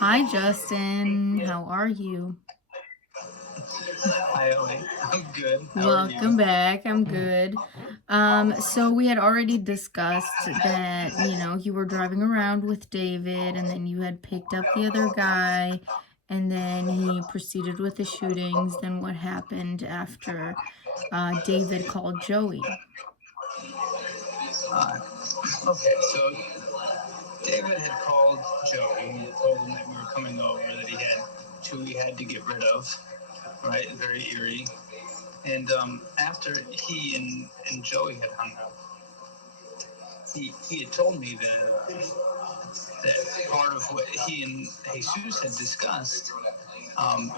Hi, Justin. How are you? Hi, Ellie. I'm good. How are you? Welcome back. I'm good. So we had already discussed that, you were driving around with David and then you had picked up the other guy and then he proceeded with the shootings. Then what happened after David called Joey? Uh, okay, so David had called Joey and told him that we were coming over, that he had two he had to get rid of, right? Very eerie. And after he and Joey had hung up, he had told me that part of what he and Jesus had discussed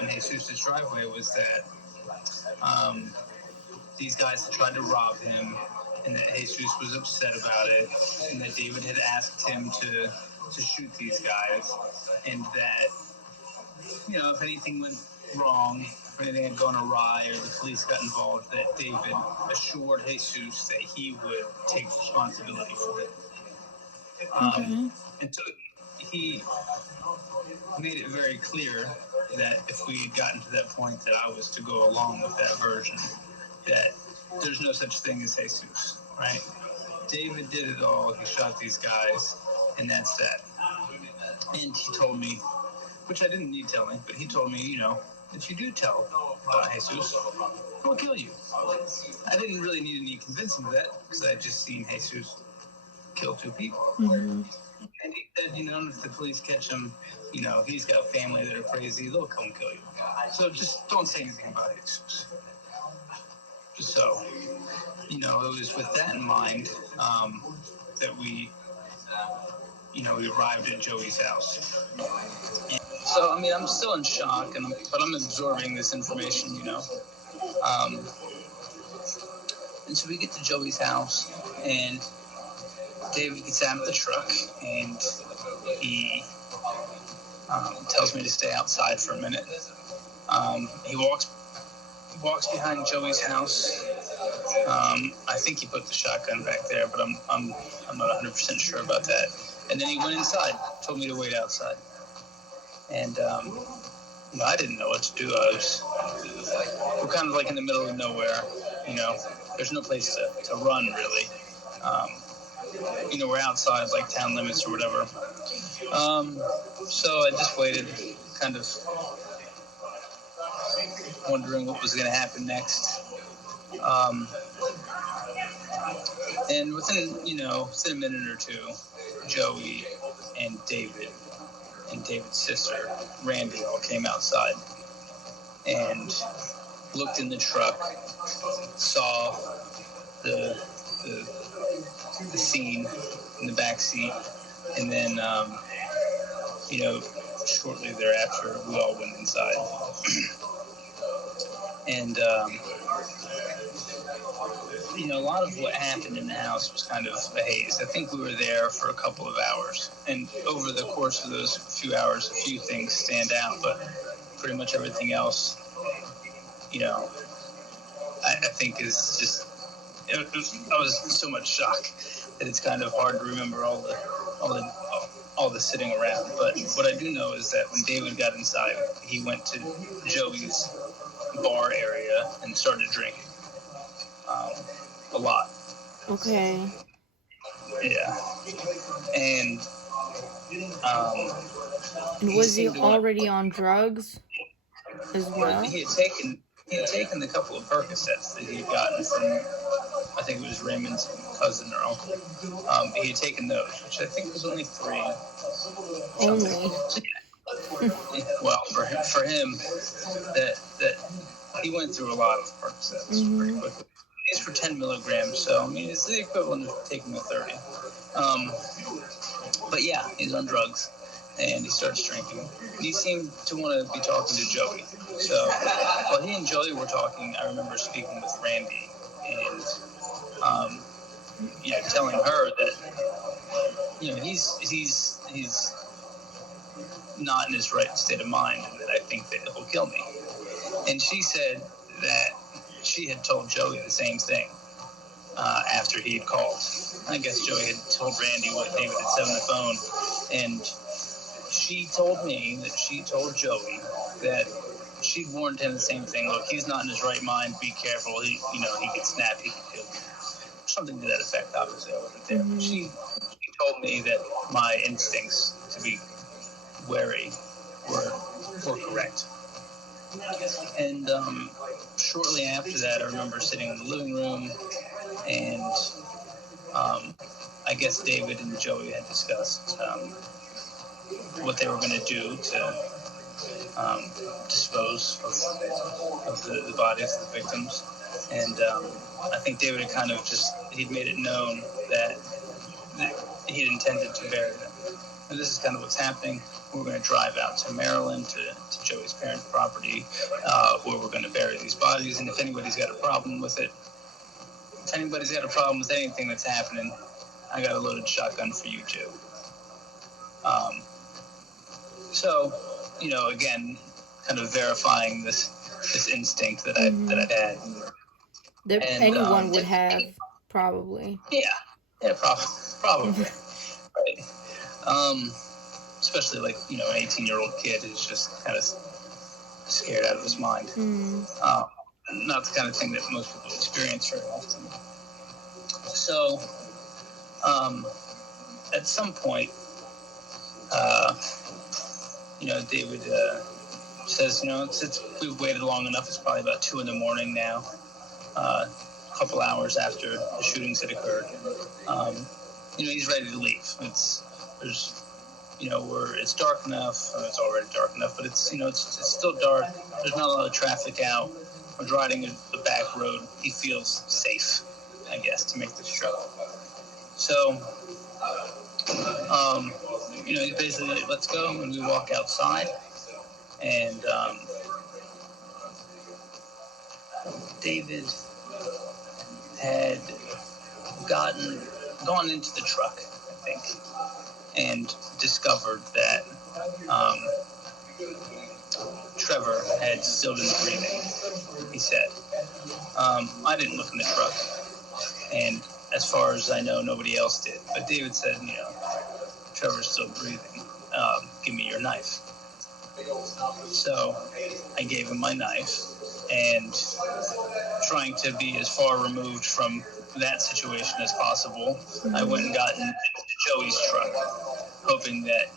in Jesus' driveway was that um, these guys had tried to rob him, and that Jesus was upset about it, and that David had asked him to shoot these guys, and that if anything went wrong, if anything had gone awry, or the police got involved, that David assured Jesus that he would take responsibility for it. Okay. And so he made it very clear that if we had gotten to that point that I was to go along with that version, that there's no such thing as Jesus, right? David did it all. He shot these guys, and that's that. And he told me, which I didn't need telling, but he told me, if you do tell Jesus, he'll kill you. I didn't really need any convincing of that because I had just seen Jesus kill two people. Mm-hmm. And he said, if the police catch him, he's got family that are crazy, they'll come kill you. So just don't say anything about Jesus. Just so, it was with that in mind that we arrived at Joey's house. And so, I'm still in shock, but I'm absorbing this information. Um, and so we get to Joey's house, and David gets out of the truck, and he tells me to stay outside for a minute. He walks behind Joey's house. I think he put the shotgun back there, but I'm not 100% sure about that. And then he went inside, told me to wait outside, and I didn't know what to do. We're kind of like in the middle of nowhere. There's no place to run really. We're outside like town limits or whatever. So I just waited, kind of wondering what was going to happen next. And within a minute or two, Joey and David and David's sister, Randy, all came outside and looked in the truck, saw the scene in the back seat, and then shortly thereafter, we all went inside. And a lot of what happened in the house was kind of a haze. I think we were there for a couple of hours, and over the course of those few hours, a few things stand out, but pretty much everything else, I think is just. I was in so much shock that it's kind of hard to remember all the sitting around. But what I do know is that when David got inside, he went to Joey's bar area and started drinking a lot. Okay. Yeah, and And he was he seemed to want. already on drugs as Well, well? he had taken the couple of Percocets that he had gotten from, I think it was Raymond's cousin or uncle. He had taken those, which I think was only 3 something. Only. So, well, for him, that he went through a lot of Percocets pretty Mm-hmm. quickly. These for 10 milligrams, so it's the equivalent of taking a 30. But yeah, he's on drugs, and he starts drinking. He seemed to want to be talking to Joey. So while he and Joey were talking, I remember speaking with Randy and telling her that he's not in his right state of mind, and that I think that he'll kill me. And she said that she had told Joey the same thing after he had called. I guess Joey had told Randy what David had said on the phone, and she told me that she told Joey that she'd warned him the same thing. Look, he's not in his right mind. Be careful. He could snap. He could kill you. Something to that effect. Obviously, I wasn't there. But she told me that my instincts to be wary were correct. And shortly after that, I remember sitting in the living room, and I guess David and Joey had discussed what they were going to do to dispose of the bodies of the victims. And I think David had kind of he'd made it known that he'd intended to bury them. And this is kind of what's happening. We're going to drive out to Maryland, to Joey's parents' property, where we're going to bury these bodies. And if anybody's got a problem with it, if anybody's got a problem with anything that's happening, I got a loaded shotgun for you too. So, again, kind of verifying this instinct that I'd had. That anyone would have, probably. Yeah, probably. Right. Especially like, an 18-year-old kid who's just kind of scared out of his mind. Not the kind of thing that most people experience very often. So, at some point, David says, we've waited long enough. It's probably about 2 a.m. now, a couple hours after the shootings had occurred. He's ready to leave. It's dark enough. It's already dark enough, but it's still dark. There's not a lot of traffic out. We're riding the back road. He feels safe, I guess, to make this trip. So, he basically let's go, and we walk outside, and David had gone into the truck, I think, and discovered that Trevor had still been breathing, he said. I didn't look in the truck, and as far as I know, nobody else did. But David said, Trevor's still breathing. Give me your knife. So I gave him my knife, and trying to be as far removed from that situation as possible, I went and got into Joey's truck, hoping that,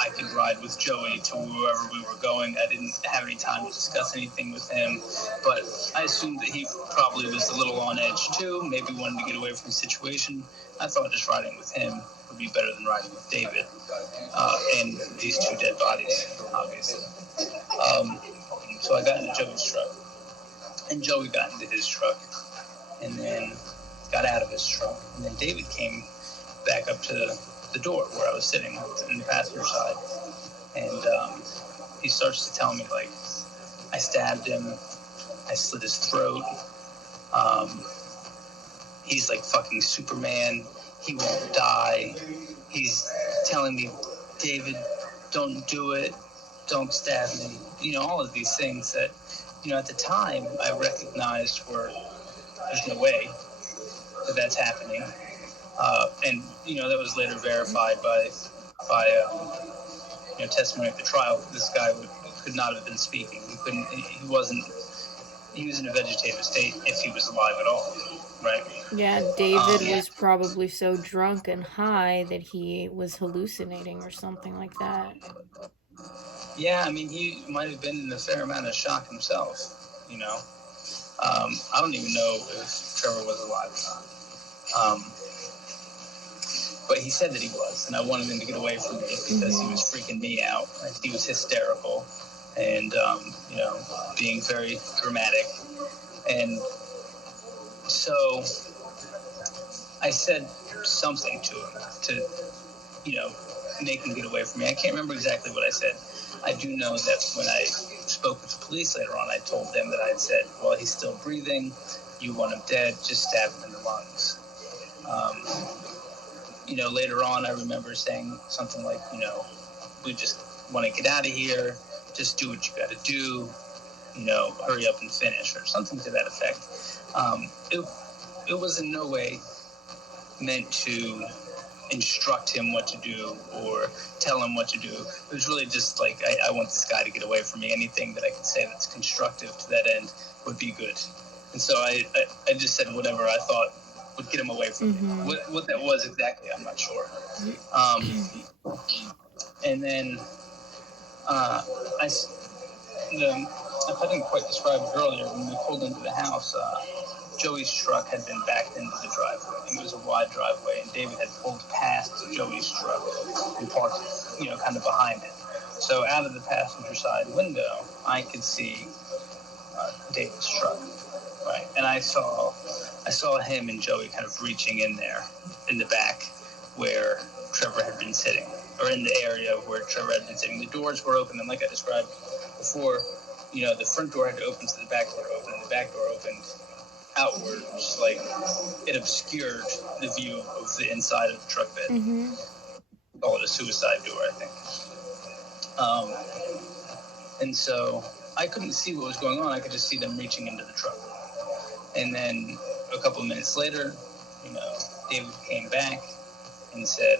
I could ride with Joey to wherever we were going. I didn't have any time to discuss anything with him, but I assumed that he probably was a little on edge too, maybe wanted to get away from the situation. I thought just riding with him would be better than riding with David, and these 2 dead bodies, obviously. So I got into Joey's truck, and Joey got into his truck, and then got out of his truck, and then David came back up to the door where I was sitting in the passenger side, and he starts to tell me, like, I stabbed him, I slit his throat, he's like fucking Superman, he won't die. He's telling me, David, don't do it, don't stab me, all of these things that, at the time I recognized there's no way that that's happening. And that was later verified by testimony at the trial. This guy could not have been speaking. He was in a vegetative state if he was alive at all, right? Yeah, David was probably so drunk and high that he was hallucinating or something like that. Yeah, I mean, he might have been in a fair amount of shock himself, I don't even know if Trevor was alive or not. But he said that he was, and I wanted him to get away from me because he was freaking me out. He was hysterical and, being very dramatic. And so I said something to him to, make him get away from me. I can't remember exactly what I said. I do know that when I spoke with the police later on, I told them that I had said, well, he's still breathing. You want him dead, just stab him in the lungs. Later on, I remember saying something like, we just want to get out of here. Just do what you got to do. Hurry up and finish, or something to that effect. It was in no way meant to instruct him what to do or tell him what to do. It was really just like, I want this guy to get away from me. Anything that I could say that's constructive to that end would be good. And so I just said whatever I thought would get him away from me. What that was exactly, I'm not sure. And then if I didn't quite describe it earlier, when we pulled into the house, Joey's truck had been backed into the driveway. It was a wide driveway, and David had pulled past Joey's truck and parked, kind of behind it. So out of the passenger side window, I could see David's truck, right? And I saw him and Joey kind of reaching in there in the back where Trevor had been sitting, or in the area where Trevor had been sitting. The doors were open, and like I described before, the front door had to open, so the back door opened, and the back door opened outward, just like it obscured the view of the inside of the truck bed. Call it a suicide door, I think. And so I couldn't see what was going on. I could just see them reaching into the truck. And then a couple of minutes later, David came back and said,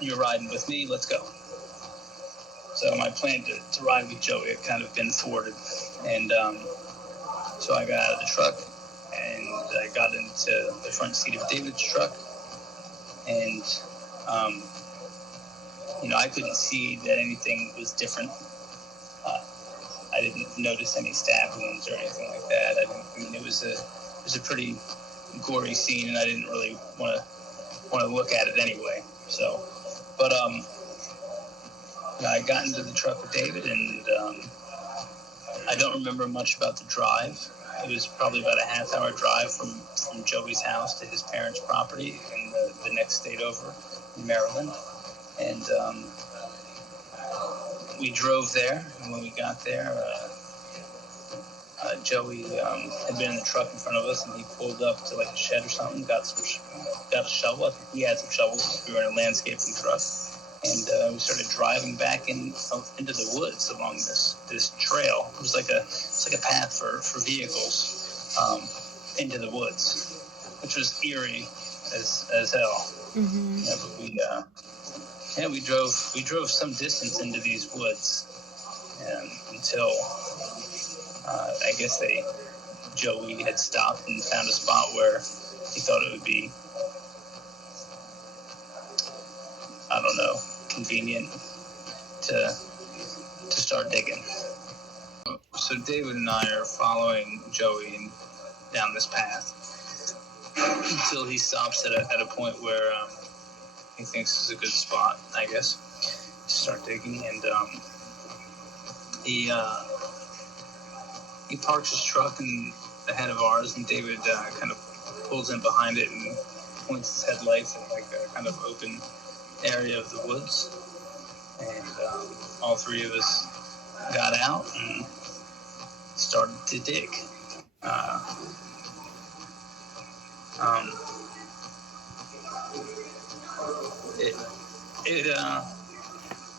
you're riding with me, let's go. So my plan to ride with Joey had kind of been thwarted. And so I got out of the truck and I got into the front seat of David's truck. And, I couldn't see that anything was different. I didn't notice any stab wounds or anything like that. It was a pretty gory scene, and I didn't really want to look at it anyway. So, but I got into the truck with David, and I don't remember much about the drive. It was probably about a half-hour drive from Joey's house to his parents' property in the next state over, in Maryland. And we drove there, and when we got there, Joey had been in the truck in front of us, and he pulled up to like a shed or something, got a shovel. I think he had some shovels. We were in a landscaping truck, and we started driving back into the woods along this trail. It was like a path for vehicles into the woods, which was eerie as hell. But we drove some distance into these woods, until I guess Joey had stopped and found a spot where he thought it would be, I don't know, convenient to start digging. So David and I are following Joey down this path until he stops at a point where he thinks is a good spot, I guess, to start digging. And he parks his truck ahead of ours, and David kind of pulls in behind it and points his headlights at like a kind of open area of the woods. And all three of us got out and started to dig.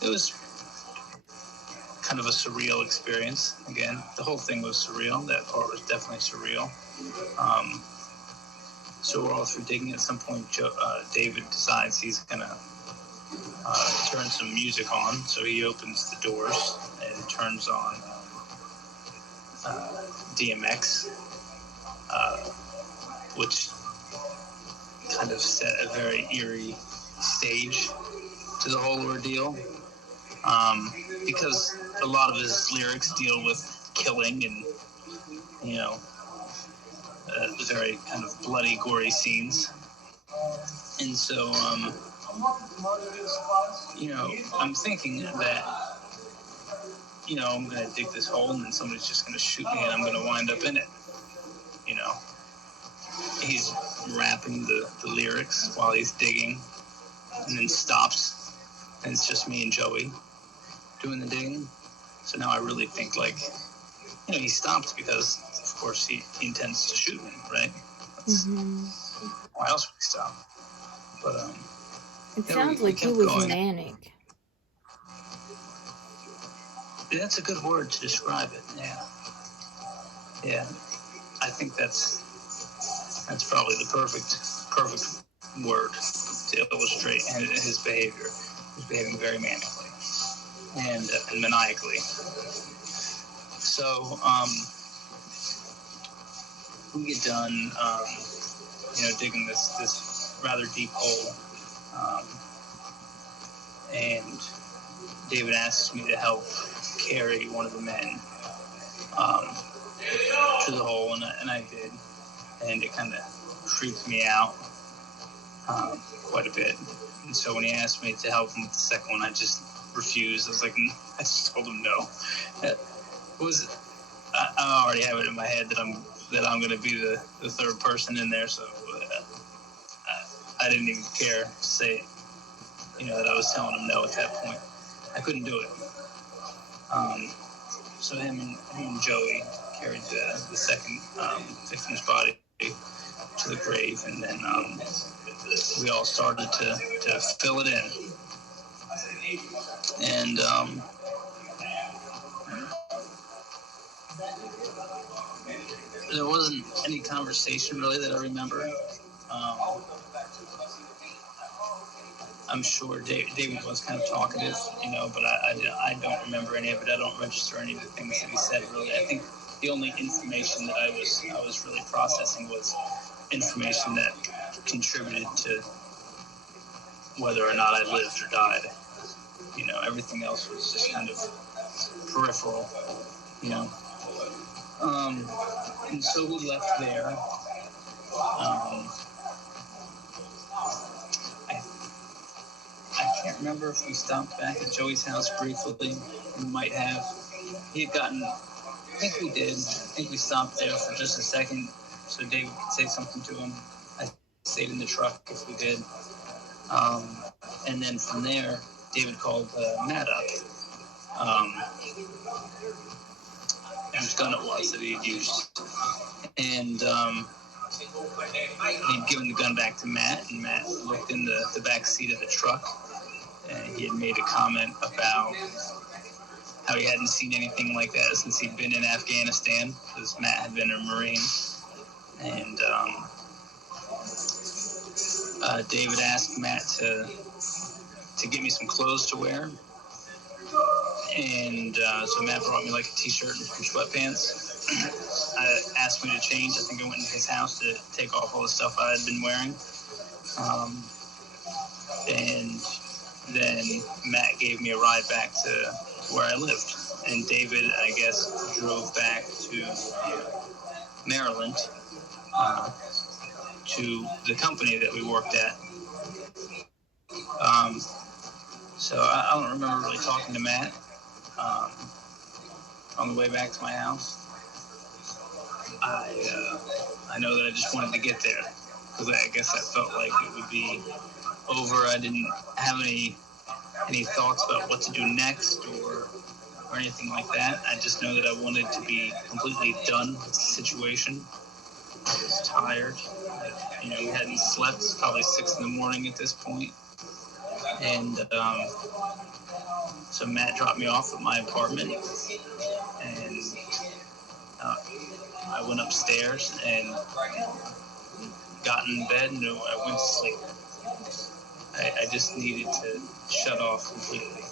It was kind of a surreal experience. Again, the whole thing was surreal. That part was definitely surreal. So we're all through digging. At some point, David decides he's gonna turn some music on. So he opens the doors and turns on DMX, which kind of set a very eerie stage to the whole ordeal, because a lot of his lyrics deal with killing and, very kind of bloody, gory scenes. And so, I'm thinking that, I'm going to dig this hole and then somebody's just going to shoot me and I'm going to wind up in it. He's rapping the lyrics while he's digging, and then stops, and it's just me and Joey doing the digging. So now I really think, he stopped because, of course, he intends to shoot me, right? Why else would he stop? But, it sounds like he was manic. That's a good word to describe it, yeah. I think that's probably the perfect word to illustrate his behavior. He was behaving very manically and maniacally. So we get done, digging this rather deep hole, and David asks me to help carry one of the men to the hole, and I did, and it kind of freaked me out quite a bit. And so when he asked me to help him with the second one, I just refused. I was like, I just told him no. I already have it in my head that I'm going to be the third person in there, so I didn't even care to say, that I was telling him no at that point. I couldn't do it. So him and Joey carried the second victim's body to the grave, and then we all started to fill it in. And there wasn't any conversation really that I remember. I'm sure David was kind of talkative, but I don't remember any of it. I don't register any of the things that he said, really. I think the only information that I was really processing was information that contributed to whether or not I lived or died. Everything else was just kind of peripheral, and so we left there. I can't remember if we stopped back at Joey's house briefly. We might have. He had gotten, I think we did. I think we stopped there for just a second so David could say something to him. I stayed in the truck if we did. And then from there, David called Matt up. Whose gun it was that he had used. And he'd given the gun back to Matt, and Matt looked in the back seat of the truck, and he had made a comment about how he hadn't seen anything like that since he'd been in Afghanistan, because Matt had been a Marine. And David asked Matt to get me some clothes to wear. And so Matt brought me like a t-shirt and some sweatpants. Asked me to change. I think I went into his house to take off all the stuff I had been wearing. And then Matt gave me a ride back to where I lived. And David, I guess, drove back to Maryland to the company that we worked at. So I don't remember really talking to Matt on the way back to my house. I know that I just wanted to get there, because I guess I felt like it would be over. I didn't have any thoughts about what to do next or anything like that. I just know that I wanted to be completely done with the situation. I was tired. We hadn't slept. It's probably 6 a.m. at this point. And so Matt dropped me off at my apartment, and I went upstairs and got in bed, and I went to sleep. I just needed to shut off completely.